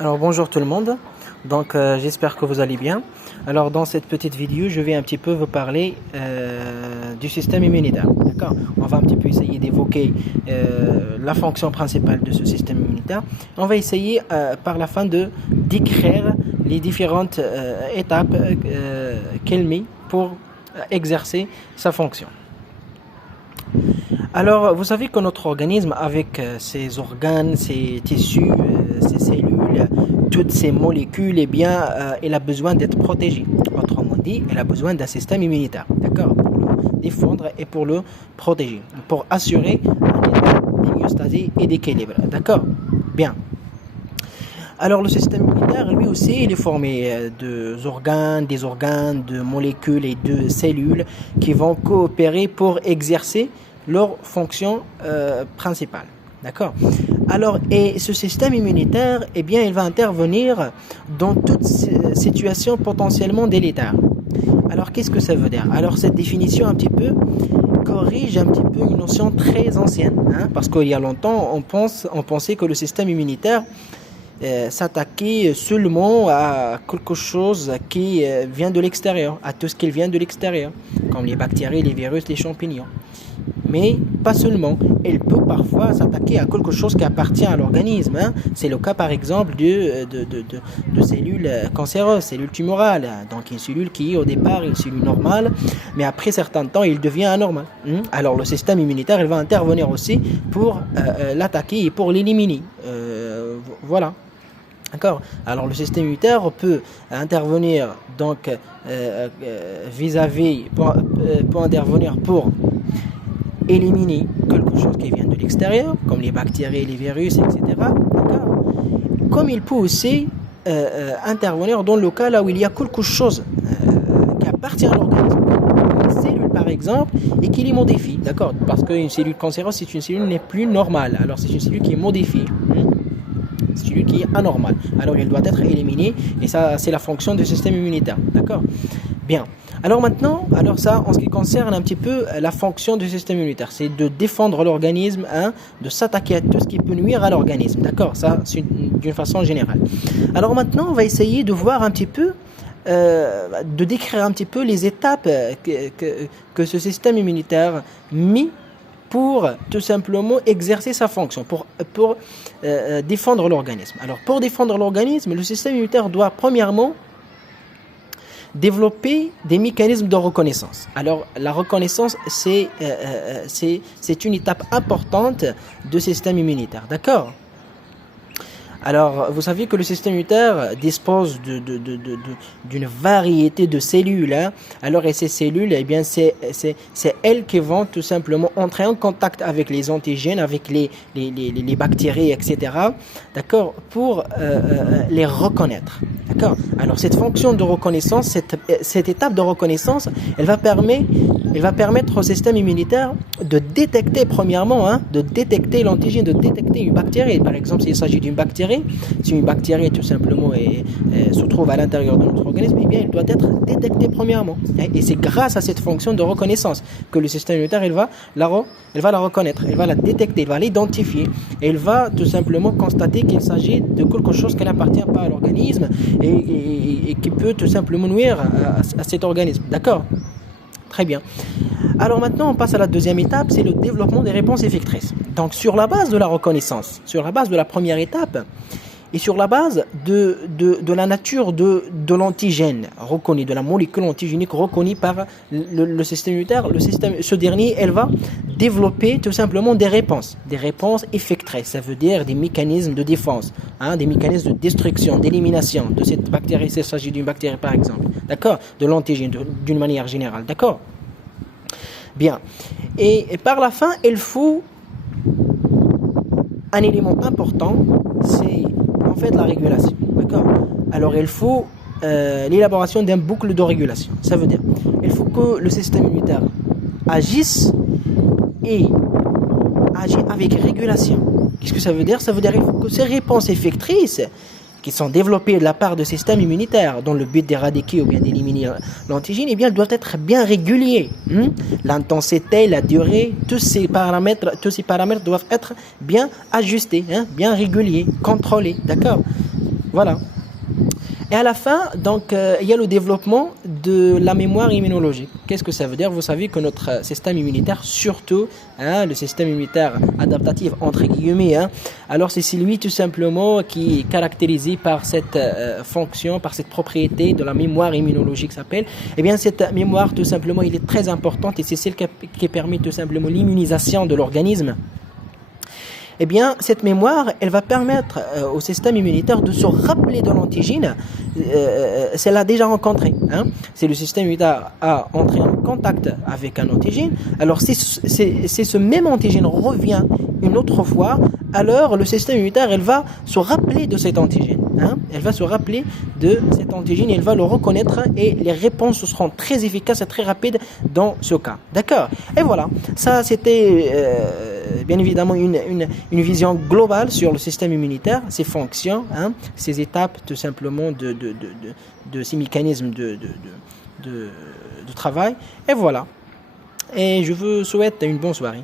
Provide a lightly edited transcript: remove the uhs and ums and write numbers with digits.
Alors bonjour tout le monde, j'espère que vous allez bien. Alors dans cette petite vidéo, je vais un petit peu vous parler du système immunitaire. D'accord. On va un petit peu essayer d'évoquer la fonction principale de ce système immunitaire. On va essayer par la fin de décrire les différentes étapes qu'elle met pour exercer sa fonction. Alors, vous savez que notre organisme, avec ses organes, ses tissus, ses cellules, toutes ces molécules, il a besoin d'être protégé. Autrement dit, il a besoin d'un système immunitaire, d'accord, pour le défendre et pour le protéger, pour assurer un état d'homéostasie et d'équilibre, d'accord. Bien. Alors, le système immunitaire, lui aussi, il est formé des organes, de molécules et de cellules qui vont coopérer pour exercer leur fonction principale. D'accord. Alors, et ce système immunitaire, il va intervenir dans toute situation potentiellement délétère. Alors, qu'est-ce que ça veut dire? Alors, cette définition un petit peu corrige un petit peu une notion très ancienne, parce qu'il y a longtemps, on pensait que le système immunitaire s'attaquer seulement à quelque chose qui vient de l'extérieur, à tout ce qui vient de l'extérieur, comme les bactéries, les virus, les champignons. Mais pas seulement, elle peut parfois s'attaquer à quelque chose qui appartient à l'organisme. C'est le cas par exemple de cellules cancéreuses, cellules tumorales. Donc une cellule qui au départ est une cellule normale, mais après certain temps il devient anormal. Alors le système immunitaire il va intervenir aussi pour l'attaquer et pour l'éliminer. Voilà. D'accord. Alors le système immunitaire peut intervenir donc peut intervenir pour éliminer quelque chose qui vient de l'extérieur, comme les bactéries, les virus, etc. D'accord. Comme il peut aussi intervenir dans le cas là où il y a quelque chose qui appartient à l'organisme, une cellule par exemple, et qui les modifie. D'accord. Parce qu'une cellule cancéreuse, c'est une cellule n'est plus normale. Alors c'est une cellule qui est modifiée. Celui qui est anormal. Alors il doit être éliminé et ça c'est la fonction du système immunitaire. D'accord. Bien. Alors maintenant, ça en ce qui concerne un petit peu la fonction du système immunitaire, c'est de défendre l'organisme, de s'attaquer à tout ce qui peut nuire à l'organisme. D'accord. Ça c'est d'une façon générale. Alors maintenant, on va essayer de voir un petit peu de décrire un petit peu les étapes que ce système immunitaire met pour tout simplement exercer sa fonction, pour défendre l'organisme. Alors pour défendre l'organisme, le système immunitaire doit premièrement développer des mécanismes de reconnaissance. Alors la reconnaissance, c'est une étape importante du système immunitaire, d'accord? Alors, vous savez que le système immunitaire dispose d'une variété de cellules. Alors, et ces cellules, c'est elles qui vont tout simplement entrer en contact avec les antigènes, avec les bactéries, etc. D'accord, pour les reconnaître. D'accord. Alors, cette fonction de reconnaissance, cette étape de reconnaissance, elle va permettre au système immunitaire de détecter premièrement, de détecter l'antigène, de détecter une bactérie. Par exemple, s'il s'agit d'une bactérie, si une bactérie tout simplement se trouve à l'intérieur de notre organisme, elle doit être détectée premièrement. Et c'est grâce à cette fonction de reconnaissance que le système immunitaire il va la reconnaître, il va la détecter, il va l'identifier, et il va tout simplement constater qu'il s'agit de quelque chose qui n'appartient pas à l'organisme et qui peut tout simplement nuire à cet organisme. D'accord ? Très bien. Alors maintenant, on passe à la deuxième étape, c'est le développement des réponses effectrices. Donc sur la base de la reconnaissance, sur la base de la première étape, et sur la base de la nature de l'antigène reconnu, de la molécule antigénique reconnue par le système immunitaire, ce dernier, elle va développer tout simplement des réponses effectrices. Ça veut dire des mécanismes de défense, des mécanismes de destruction, d'élimination de cette bactérie, s'il s'agit d'une bactérie par exemple, d'accord, de l'antigène d'une manière générale, d'accord. Bien. Et par la fin, il faut un élément important, c'est en fait la régulation. D'accord. Alors il faut l'élaboration d'un boucle de régulation. Ça veut dire il faut que le système immunitaire agisse avec régulation. Qu'est-ce que ça veut dire? Ça veut dire qu'il faut que ces réponses effectrices qui sont développées de la part du système immunitaire dans le but d'éradiquer ou bien d'éliminer l'antigène, elles doivent être bien réguliers. L'intensité, la durée, tous ces paramètres doivent être bien ajustés, bien réguliers, contrôlés, d'accord? Voilà. Et à la fin, donc, il y a le développement de la mémoire immunologique. Qu'est-ce que ça veut dire? Vous savez que notre système immunitaire, surtout le système immunitaire adaptatif, entre guillemets, alors c'est celui tout simplement qui est caractérisé par cette fonction, par cette propriété de la mémoire immunologique s'appelle. Eh bien, cette mémoire, tout simplement, il est très importante et c'est celle qui permet tout simplement l'immunisation de l'organisme. Eh bien, cette mémoire, elle va permettre au système immunitaire de se rappeler de l'antigène. C'est l'a déjà rencontré. C'est le système immunitaire a entré en contact avec un antigène. Alors, si ce même antigène revient une autre fois, alors le système immunitaire, elle va se rappeler de cet antigène. Elle va se rappeler de cet antigène, elle va le reconnaître et les réponses seront très efficaces et très rapides dans ce cas. D'accord? Et voilà, ça c'était bien évidemment une vision globale sur le système immunitaire, ses fonctions, ses étapes tout simplement de ces mécanismes de travail. Et voilà. Et je vous souhaite une bonne soirée.